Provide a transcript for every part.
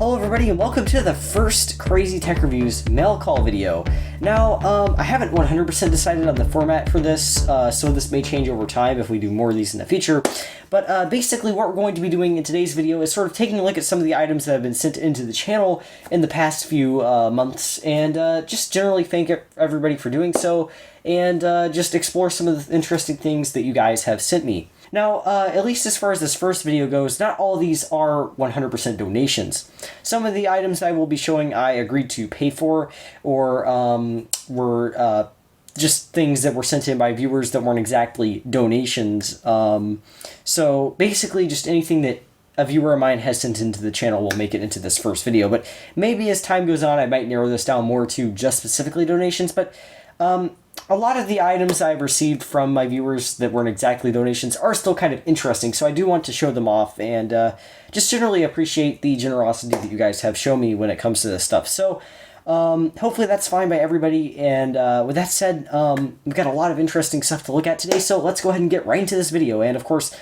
Hello everybody and welcome to the first Crazy Tech Reviews mail call video. Now, I haven't 100% decided on the format for this, so this may change over time if we do more of these in the future. But basically what we're going to be doing in today's video is sort of taking a look at some of the items that have been sent into the channel in the past few months, and just generally thank everybody for doing so, and just explore some of the interesting things that you guys have sent me. Now, at least as far as this first video goes, not all of these are 100% donations. Some of the items I will be showing I agreed to pay for, or were just things that were sent in by viewers that weren't exactly donations. So basically just anything that a viewer of mine has sent into the channel will make it into this first video. But maybe as time goes on, I might narrow this down more to just specifically donations. But a lot of the items I've received from my viewers that weren't exactly donations are still kind of interesting, so I do want to show them off, and just generally appreciate the generosity that you guys have shown me when it comes to this stuff. So hopefully that's fine by everybody, and with that said, we've got a lot of interesting stuff to look at today, so let's go ahead and get right into this video. And of course,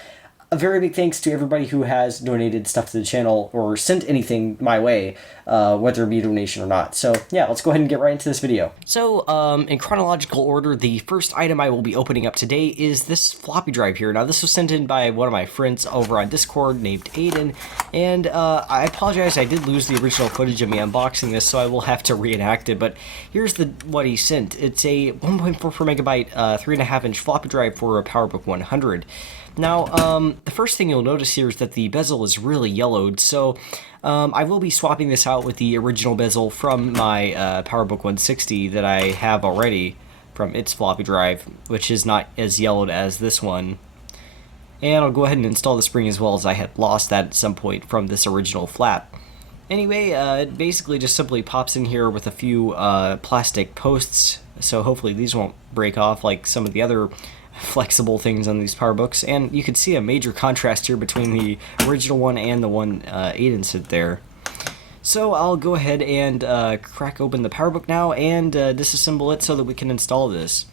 a very big thanks to everybody who has donated stuff to the channel or sent anything my way, whether it be a donation or not. So yeah, let's go ahead and get right into this video. So in chronological order, the first item I will be opening up today is this floppy drive here. Now this was sent in by one of my friends over on Discord named Aiden, and I apologize, I did lose the original footage of me unboxing this, so I will have to reenact it, but here's what he sent. It's a 1.44 megabyte 3.5-inch floppy drive for a PowerBook 100. Now, the first thing you'll notice here is that the bezel is really yellowed, so I will be swapping this out with the original bezel from my PowerBook 160 that I have already from its floppy drive, which is not as yellowed as this one. And I'll go ahead and install the spring as well, as I had lost that at some point from this original flap. Anyway, it basically just simply pops in here with a few plastic posts, so hopefully these won't break off like some of the other flexible things on these PowerBooks, and you can see a major contrast here between the original one and the one Aiden sent there. So I'll go ahead and crack open the PowerBook now and disassemble it so that we can install this.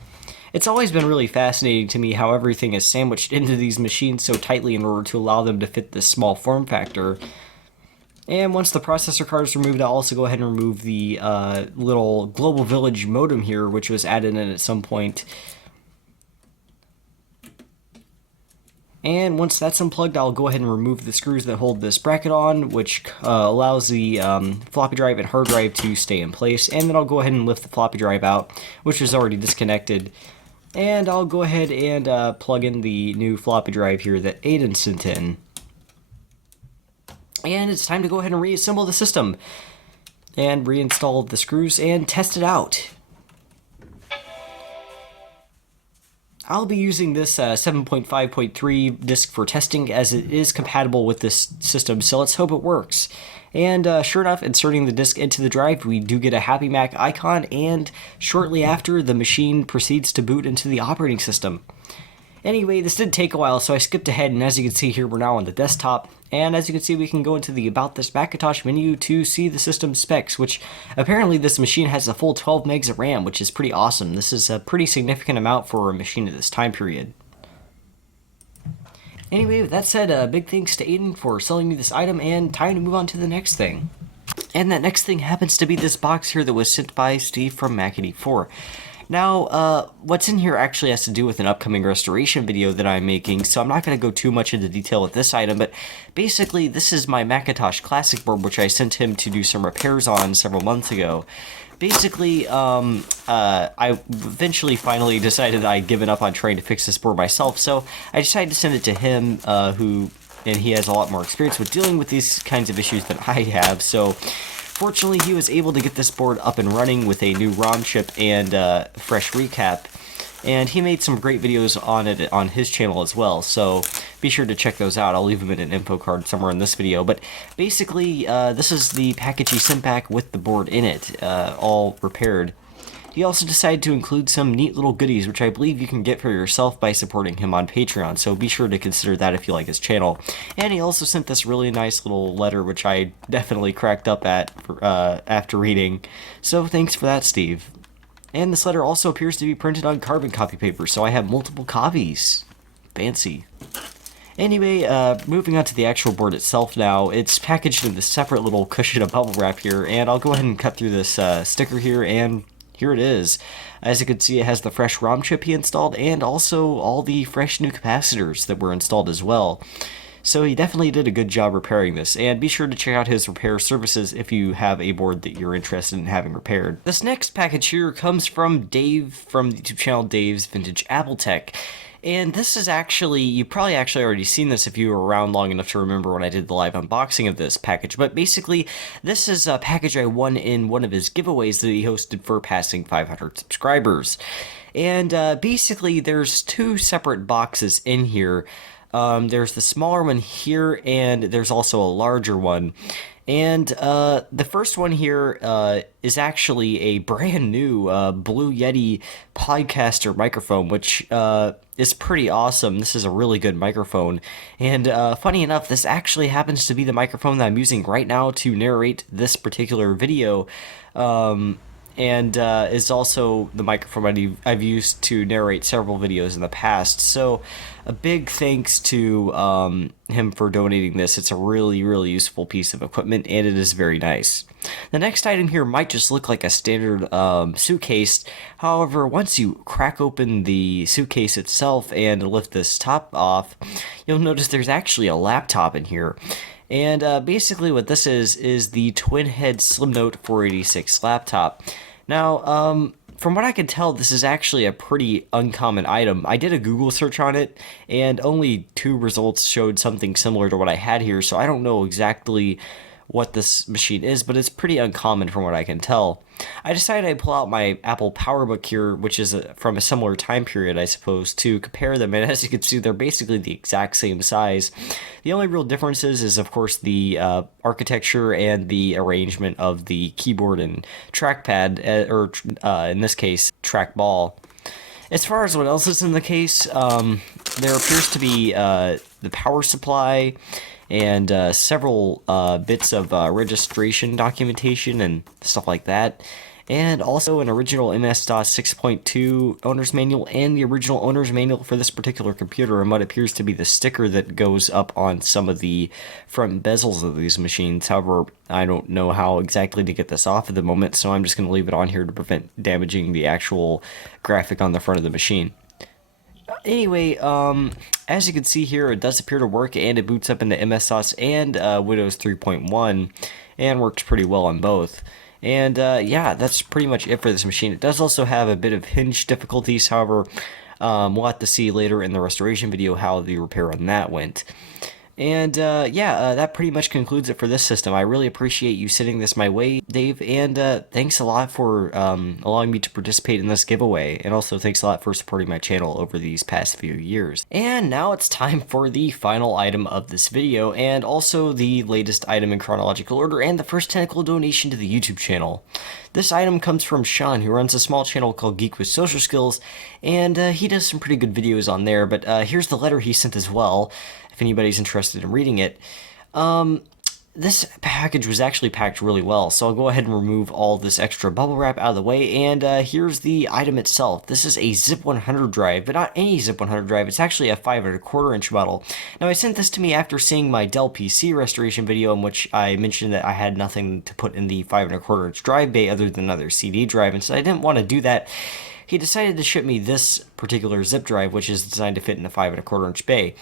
It's always been really fascinating to me how everything is sandwiched into these machines so tightly in order to allow them to fit this small form factor. And once the processor card is removed, I'll also go ahead and remove the little Global Village modem here, which was added in at some point. And once that's unplugged, I'll go ahead and remove the screws that hold this bracket on, which allows the floppy drive and hard drive to stay in place. And then I'll go ahead and lift the floppy drive out, which is already disconnected. And I'll go ahead and plug in the new floppy drive here that Aiden sent in. And it's time to go ahead and reassemble the system and reinstall the screws and test it out. I'll be using this 7.5.3 disk for testing, as it is compatible with this system, so let's hope it works. And sure enough, inserting the disk into the drive, we do get a Happy Mac icon, and shortly after, the machine proceeds to boot into the operating system. Anyway, this did take a while, so I skipped ahead, and as you can see here, we're now on the desktop. And as you can see, we can go into the About This Macintosh menu to see the system specs, which apparently this machine has a full 12 megs of RAM, which is pretty awesome. This is a pretty significant amount for a machine at this time period. Anyway, with that said, big thanks to Aiden for selling me this item, and time to move on to the next thing. And that next thing happens to be this box here that was sent by Steve from Mac84. Now, what's in here actually has to do with an upcoming restoration video that I'm making, so I'm not going to go too much into detail with this item, but basically this is my Macintosh Classic board, which I sent him to do some repairs on several months ago. Basically, I eventually finally decided I'd given up on trying to fix this board myself, so I decided to send it to him, and he has a lot more experience with dealing with these kinds of issues than I have, so fortunately, he was able to get this board up and running with a new ROM chip and fresh recap, and he made some great videos on it on his channel as well, so be sure to check those out. I'll leave them in an info card somewhere in this video, but basically, this is the package he sent back with the board in it, all repaired. He also decided to include some neat little goodies, which I believe you can get for yourself by supporting him on Patreon, so be sure to consider that if you like his channel. And he also sent this really nice little letter, which I definitely cracked up at after reading, so thanks for that, Steve. And this letter also appears to be printed on carbon copy paper, so I have multiple copies. Fancy. Anyway, moving on to the actual board itself now, it's packaged in this separate little cushion of bubble wrap here, and I'll go ahead and cut through this sticker here, and here it is. As you can see, it has the fresh ROM chip he installed, and also all the fresh new capacitors that were installed as well. So he definitely did a good job repairing this, and be sure to check out his repair services if you have a board that you're interested in having repaired. This next package here comes from Dave from the YouTube channel Dave's Vintage Apple Tech. And this is actually, you probably actually already seen this if you were around long enough to remember when I did the live unboxing of this package. But basically, this is a package I won in one of his giveaways that he hosted for passing 500 subscribers. And basically, there's two separate boxes in here. There's the smaller one here, and there's also a larger one. And the first one here is actually a brand new Blue Yeti podcaster microphone, which is pretty awesome. This is a really good microphone. And funny enough, this actually happens to be the microphone that I'm using right now to narrate this particular video. And is also the microphone I've used to narrate several videos in the past. So a big thanks to him for donating this. It's a really, really useful piece of equipment, and it is very nice. The next item here might just look like a standard suitcase. However, once you crack open the suitcase itself and lift this top off, you'll notice there's actually a laptop in here. And basically what this is the Twin Head Slim Note 486 laptop. Now, from what I can tell, this is actually a pretty uncommon item. I did a Google search on it, and only 2 results showed something similar to what I had here, so I don't know exactly what this machine is, but it's pretty uncommon from what I can tell. I decided I'd pull out my Apple PowerBook here, which is from a similar time period, I suppose, to compare them, and as you can see, they're basically the exact same size. The only real differences is, of course, the architecture and the arrangement of the keyboard and trackpad, or in this case, trackball. As far as what else is in the case, there appears to be the power supply, and several bits of registration documentation and stuff like that, and also an original MS-DOS 6.2 owner's manual and the original owner's manual for this particular computer, and what appears to be the sticker that goes up on some of the front bezels of these machines. However, I don't know how exactly to get this off at the moment, so I'm just going to leave it on here to prevent damaging the actual graphic on the front of the machine. Anyway, as you can see here, it does appear to work, and it boots up into MS-DOS and Windows 3.1, and works pretty well on both. And yeah, that's pretty much it for this machine. It does also have a bit of hinge difficulties, however, we'll have to see later in the restoration video how the repair on that went. And yeah, that pretty much concludes it for this system. I really appreciate you sending this my way, Dave, and thanks a lot for allowing me to participate in this giveaway, and also thanks a lot for supporting my channel over these past few years. And now it's time for the final item of this video, and also the latest item in chronological order, and the first technical donation to the YouTube channel. This item comes from Sean, who runs a small channel called Geek with Social Skills, and he does some pretty good videos on there, but here's the letter he sent as well, if anybody's interested in reading it. This package was actually packed really well, so I'll go ahead and remove all this extra bubble wrap out of the way, and here's the item itself. This is a Zip 100 drive, but not any Zip 100 drive. It's actually a 5¼ inch model. Now, I sent this to me after seeing my Dell PC restoration video, in which I mentioned that I had nothing to put in the 5¼ inch drive bay other than another CD drive, and so I didn't want to do that. He decided to ship me this particular zip drive, which is designed to fit in a 5¼ inch bay.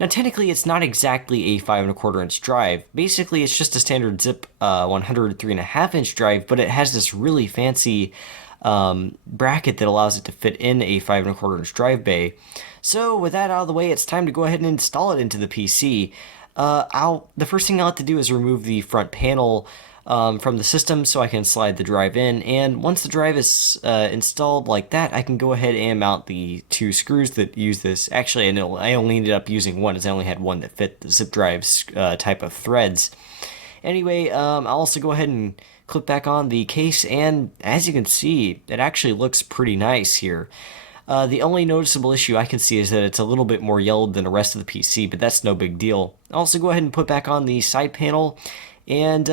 Now, technically, it's not exactly a 5¼ inch drive. Basically, it's just a standard zip 100 3½ inch drive, but it has this really fancy bracket that allows it to fit in a 5¼ inch drive bay. So, with that out of the way, it's time to go ahead and install it into the PC. The first thing I'll have to do is remove the front panel from the system so I can slide the drive in, and once the drive is installed like that, I can go ahead and mount the 2 screws that use this. Actually, I only ended up using one, as I only had one that fit the zip drive's type of threads. Anyway, I'll also go ahead and clip back on the case, and as you can see, it actually looks pretty nice here. The only noticeable issue I can see is that it's a little bit more yellowed than the rest of the PC, but that's no big deal. I'll also go ahead and put back on the side panel, and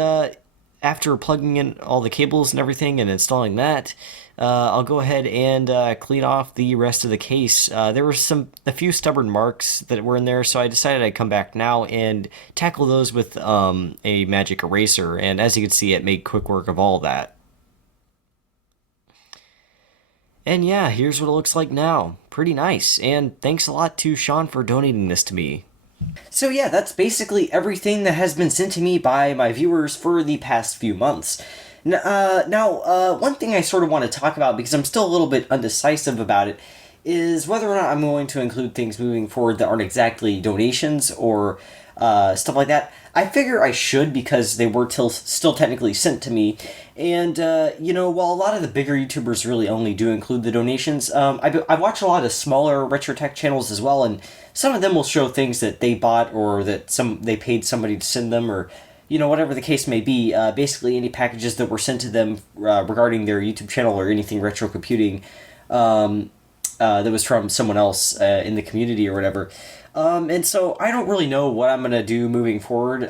after plugging in all the cables and everything and installing that, I'll go ahead and clean off the rest of the case. There were a few stubborn marks that were in there, so I decided I'd come back now and tackle those with a magic eraser. And as you can see, it made quick work of all that. And yeah, here's what it looks like now. Pretty nice. And thanks a lot to Sean for donating this to me. So yeah, that's basically everything that has been sent to me by my viewers for the past few months. Now, one thing I sort of want to talk about, because I'm still a little bit undecisive about it, is whether or not I'm going to include things moving forward that aren't exactly donations or stuff like that. I figure I should, because they were still technically sent to me. And, you know, while a lot of the bigger YouTubers really only do include the donations, I watch a lot of smaller retro tech channels as well, and some of them will show things that they bought or that they paid somebody to send them, or, you know, whatever the case may be. Basically, any packages that were sent to them regarding their YouTube channel or anything retro computing that was from someone else in the community or whatever. And so I don't really know what I'm going to do moving forward.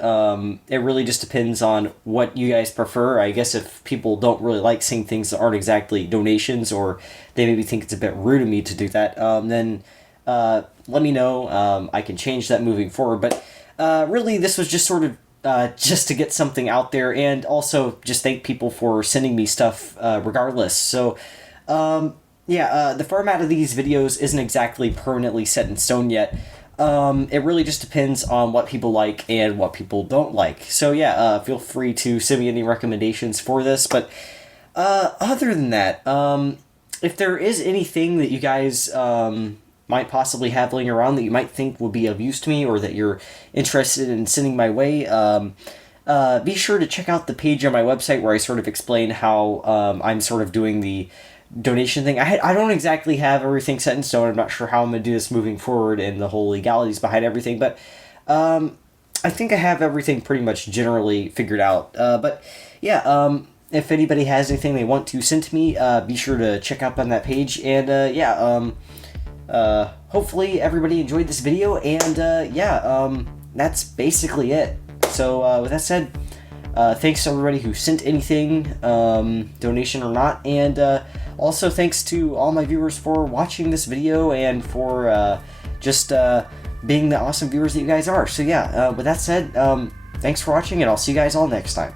It really just depends on what you guys prefer. I guess if people don't really like seeing things that aren't exactly donations, or they maybe think it's a bit rude of me to do that, then let me know. I can change that moving forward. But really, this was just sort of just to get something out there, and also just thank people for sending me stuff regardless. So, yeah, the format of these videos isn't exactly permanently set in stone yet. It really just depends on what people like and what people don't like. So yeah, feel free to send me any recommendations for this. But other than that, if there is anything that you guys might possibly have laying around that you might think would be of use to me, or that you're interested in sending my way, be sure to check out the page on my website where I sort of explain how I'm sort of doing the donation thing. I don't exactly have everything set in stone. I'm not sure how I'm going to do this moving forward and the whole legalities behind everything, but I think I have everything pretty much generally figured out. But yeah, if anybody has anything they want to send to me, be sure to check out on that page. And yeah, hopefully everybody enjoyed this video, and yeah, that's basically it. So with that said, thanks to everybody who sent anything, donation or not, and also thanks to all my viewers for watching this video and for just being the awesome viewers that you guys are. So yeah, with that said, thanks for watching, and I'll see you guys all next time.